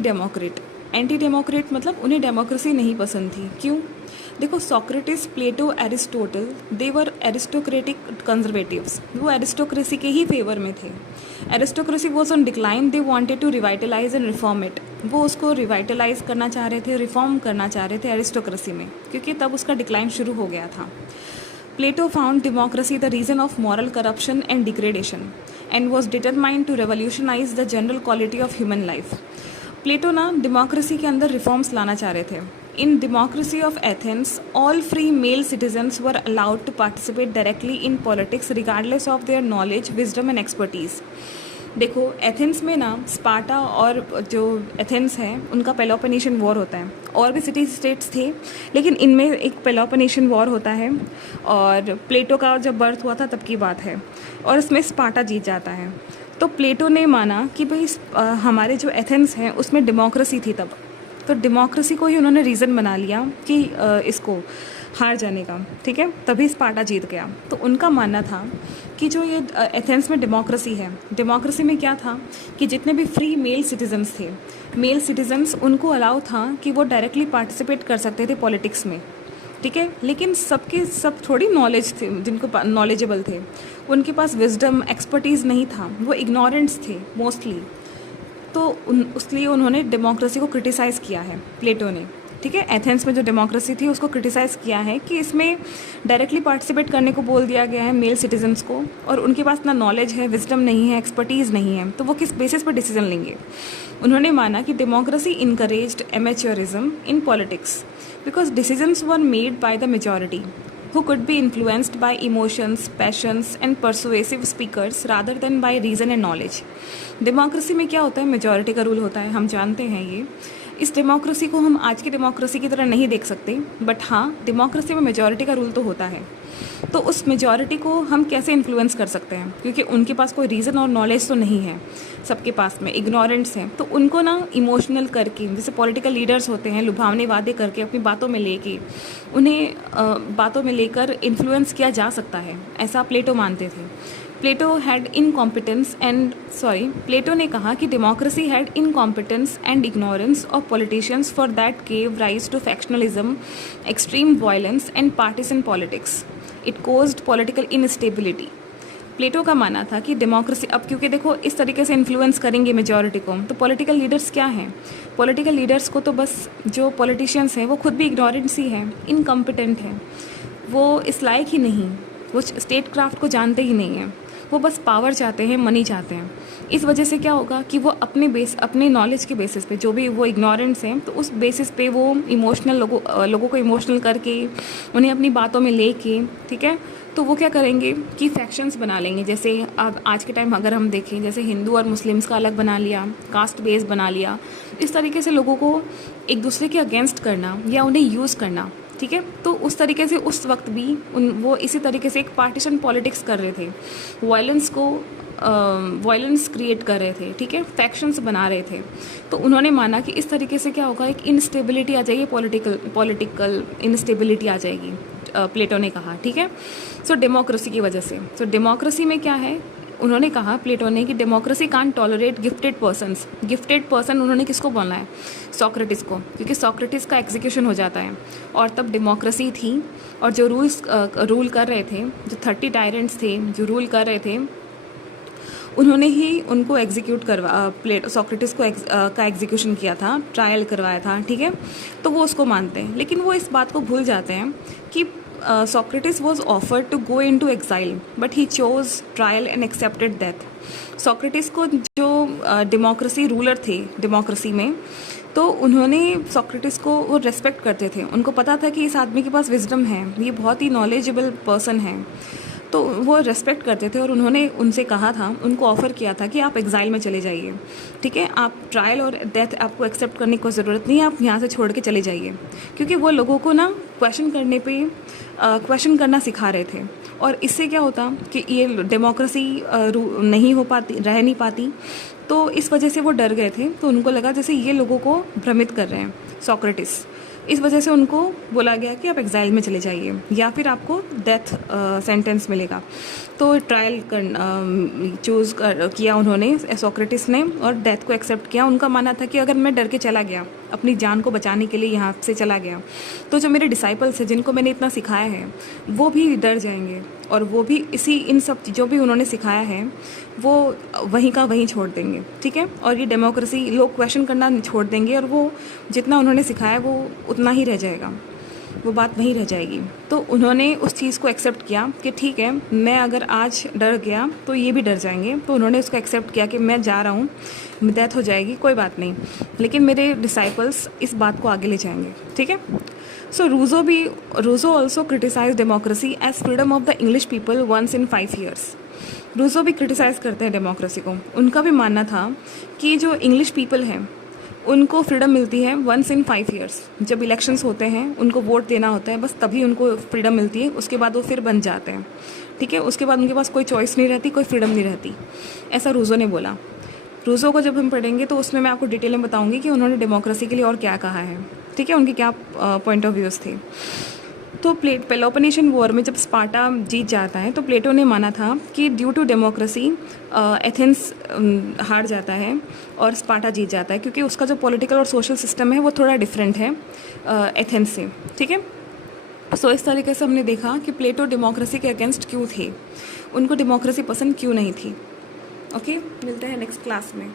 Anti Democrat मतलब उन्हें democracy नहीं पसंद थी। क्यों? देखो, Socrates, Plato, Aristotle, they were aristocratic conservatives. वो एरिस्टोक्रेसी के ही फेवर में थे। Aristocracy was on decline, they wanted to revitalise and reform it. वो उसको रिवाइटलाइज करना चाह रहे थे, रिफॉर्म करना चाह रहे थे एरिस्टोक्रेसी में, क्योंकि तब उसका डिक्लाइन शुरू हो गया था। Plato found democracy the reason of moral corruption and degradation and was determined to revolutionize the general quality of human life. प्लेटो ना डेमोक्रेसी के अंदर रिफॉर्म्स लाना चाह रहे थे। In democracy of Athens all free male citizens were allowed to participate directly in politics regardless of their knowledge, wisdom and expertise. देखो, Athens में ना स्पार्टा और जो एथेंस है उनका पेलोपोनेशियन वॉर होता है। और भी सिटी स्टेट्स थे, लेकिन इनमें एक पेलोपोनेशियन वॉर होता है। और प्लेटो का जब बर्थ हुआ था तब की बात है, और इसमें स्पार्टा जीत जाता है। तो प्लेटो ने माना कि भाई हमारे जो एथेंस हैं उसमें डेमोक्रेसी थी तब, तो डेमोक्रेसी को ही उन्होंने रीज़न बना लिया कि इसको हार जाने का, ठीक है। तभी स्पार्टा जीत गया। तो उनका मानना था कि जो ये एथेंस में डेमोक्रेसी है, डेमोक्रेसी में क्या था कि जितने भी फ्री मेल सिटीजन्स थे, मेल सिटीजन्स, उनको अलाउ था कि वो डायरेक्टली पार्टिसिपेट कर सकते थे पॉलिटिक्स में, ठीक है। लेकिन सबके सब थोड़ी नॉलेज थे, जिनको नॉलेजेबल थे, उनके पास विजडम, एक्सपर्टीज़ नहीं था, वो इग्नोरेंट्स थे मोस्टली। तो उसलिए उन्होंने डेमोक्रेसी को क्रिटिसाइज़ किया है प्लेटो ने, ठीक है। एथेंस में जो डेमोक्रेसी थी उसको क्रिटिसाइज़ किया है कि इसमें डायरेक्टली पार्टिसिपेट करने को बोल दिया गया है मेल सिटीजन्स को, और उनके पास ना नॉलेज है, विजडम नहीं है, एक्सपर्टीज़ नहीं है, तो वो किस बेसिस पर डिसीजन लेंगे। उन्होंने माना कि democracy encouraged amateurism in politics because decisions were made by the majority who could be influenced by emotions, passions and persuasive speakers rather than by reason and knowledge। Democracy में क्या होता है? Majority का rule होता है, हम जानते हैं ये। इस डेमोक्रेसी को हम आज की डेमोक्रेसी की तरह नहीं देख सकते, बट हाँ, डेमोक्रेसी में मेजॉरिटी का रूल तो होता है। तो उस मेजॉरिटी को हम कैसे इन्फ्लुएंस कर सकते हैं? क्योंकि उनके पास कोई रीज़न और नॉलेज तो नहीं है, सबके पास में इग्नोरेंट्स हैं। तो उनको ना इमोशनल करके, जैसे पॉलिटिकल लीडर्स होते हैं, लुभावने वादे करके अपनी बातों में लेके उन्हें बातों में लेकर इन्फ्लुएंस किया जा सकता है, ऐसा प्लेटो मानते थे। प्लेटो ने कहा कि democracy had incompetence and ignorance of politicians for that gave rise to factionalism, extreme violence and partisan politics. It caused political instability. Plato का मानना था कि डेमोक्रेसी, अब क्योंकि देखो इस तरीके से इन्फ्लुएंस करेंगे मेजॉरिटी को, तो पॉलिटिकल लीडर्स क्या हैं? पॉलिटिकल लीडर्स को तो बस जो पॉलिटिशियंस हैं वो खुद भी इग्नोरेंट्स ही हैं, इनकम्पिटेंट हैं, वो इस लायक ही नहीं, वो स्टेट क्राफ्ट को जानते ही नहीं हैं, वो बस पावर चाहते हैं, मनी चाहते हैं। इस वजह से क्या होगा कि वो अपने नॉलेज के बेसिस पे, जो भी वो इग्नोरेंट्स हैं, तो उस बेसिस पे वो इमोशनल लोगों को इमोशनल करके, उन्हें अपनी बातों में लेके, ठीक है, तो वो क्या करेंगे कि फैक्शंस बना लेंगे। जैसे अब आज के टाइम अगर हम देखें, जैसे हिंदू और मुस्लिम्स का अलग बना लिया, कास्ट बेस बना लिया, इस तरीके से लोगों को एक दूसरे के अगेंस्ट करना या उन्हें यूज़ करना, ठीक है। तो उस तरीके से उस वक्त भी वो इसी तरीके से एक पार्टीशन पॉलिटिक्स कर रहे थे, वायलेंस क्रिएट कर रहे थे, ठीक है, फैक्शंस बना रहे थे। तो उन्होंने माना कि इस तरीके से क्या होगा, एक इनस्टेबिलिटी आ जाएगी, पॉलिटिकल इनस्टेबिलिटी आ जाएगी, प्लेटो ने कहा, ठीक है। सो डेमोक्रेसी की वजह से, सो डेमोक्रेसी में क्या है, उन्होंने कहा प्लेटो ने कि democracy can't tolerate gifted persons. Gifted person उन्होंने किसको बोला है? सोक्रेटिस को, क्योंकि सोक्रेटिस का एग्जीक्यूशन हो जाता है और तब डेमोक्रेसी थी, और जो रूल कर रहे थे, जो 30 टायरेंट्स थे जो रूल कर रहे थे, उन्होंने ही उनको एग्जीक्यूट सोक्रेटिस को का एग्जीक्यूशन किया था, ट्रायल करवाया था, ठीक है। तो वो उसको मानते हैं, लेकिन वो इस बात को भूल जाते हैं कि Socrates was offered to go into exile, but he chose trial and accepted death. Socrates को जो डेमोक्रेसी रूलर थे डेमोक्रेसी में, तो उन्होंने सोक्रेटिस को वो रेस्पेक्ट करते थे, उनको पता था कि इस आदमी के पास विजडम है, ये बहुत ही नॉलेजेबल पर्सन है, तो वो रेस्पेक्ट करते थे। और उन्होंने उनसे कहा था, उनको ऑफ़र किया था कि आप एग्जाइल में चले जाइए, ठीक है, आप ट्रायल और डेथ आपको एक्सेप्ट करने की ज़रूरत नहीं है, आप यहाँ से छोड़ के चले जाइए, क्योंकि वो लोगों को ना क्वेश्चन करना सिखा रहे थे। और इससे क्या होता कि ये डेमोक्रेसी नहीं हो पाती, रह नहीं पाती, तो इस वजह से वो डर गए थे। तो उनको लगा जैसे ये लोगों को भ्रमित कर रहे हैं सोक्रेटिस, इस वजह से उनको बोला गया कि आप एग्जाइल में चले जाइए या फिर आपको डेथ सेंटेंस मिलेगा। तो ट्रायल चूज़ किया उन्होंने, सोक्रेटिस ने, और डेथ को एक्सेप्ट किया। उनका मानना था कि अगर मैं डर के चला गया, अपनी जान को बचाने के लिए यहाँ से चला गया, तो जो मेरे डिसाइपल्स हैं जिनको मैंने इतना सिखाया है वो भी डर जाएंगे और वो भी इन सब जो भी उन्होंने सिखाया है वो वहीं का वहीं छोड़ देंगे, ठीक है। और ये डेमोक्रेसी लोग क्वेश्चन करना छोड़ देंगे और वो जितना उन्होंने सिखाया वो उतना ही रह जाएगा, वो बात वहीं रह जाएगी। तो उन्होंने उस चीज़ को एक्सेप्ट किया कि ठीक है, मैं अगर आज डर गया तो ये भी डर जाएंगे। तो उन्होंने उसको एक्सेप्ट किया कि मैं जा रहा हूँ, डेथ हो जाएगी, कोई बात नहीं, लेकिन मेरे डिसाइपल्स इस बात को आगे ले जाएंगे, ठीक है। So Rousseau also criticise democracy as freedom of the English people once in 5 years। Rousseau भी क्रिटिसाइज़ करते हैं डेमोक्रेसी को। उनका भी मानना था कि जो इंग्लिश पीपल हैं उनको फ्रीडम मिलती है वंस इन 5 years। जब इलेक्शंस होते हैं, उनको वोट देना होता है, बस तभी उनको फ्रीडम मिलती है, उसके बाद वो फिर बन जाते हैं, ठीक है। उसके बाद उनके पास कोई चॉइस नहीं रहती, कोई फ्रीडम नहीं रहती, ऐसा रूजो ने बोला। रूजो को जब हम पढ़ेंगे तो उसमें मैं आपको डिटेल में बताऊंगी कि उन्होंने डेमोक्रेसी के लिए और क्या कहा है, ठीक है, उनके क्या पॉइंट ऑफ व्यूज़ थे। तो पेलोपोनेशियन वॉर में जब स्पार्टा जीत जाता है तो प्लेटो ने माना था कि ड्यू टू डेमोक्रेसी एथेंस हार जाता है और स्पार्टा जीत जाता है, क्योंकि उसका जो पॉलिटिकल और सोशल सिस्टम है वो थोड़ा डिफरेंट है एथेंस से, ठीक है। सो इस तरीके से हमने देखा कि प्लेटो डेमोक्रेसी के अगेंस्ट क्यों थे, उनको डेमोक्रेसी पसंद क्यों नहीं थी। ओके, मिलते हैं नेक्स्ट क्लास में।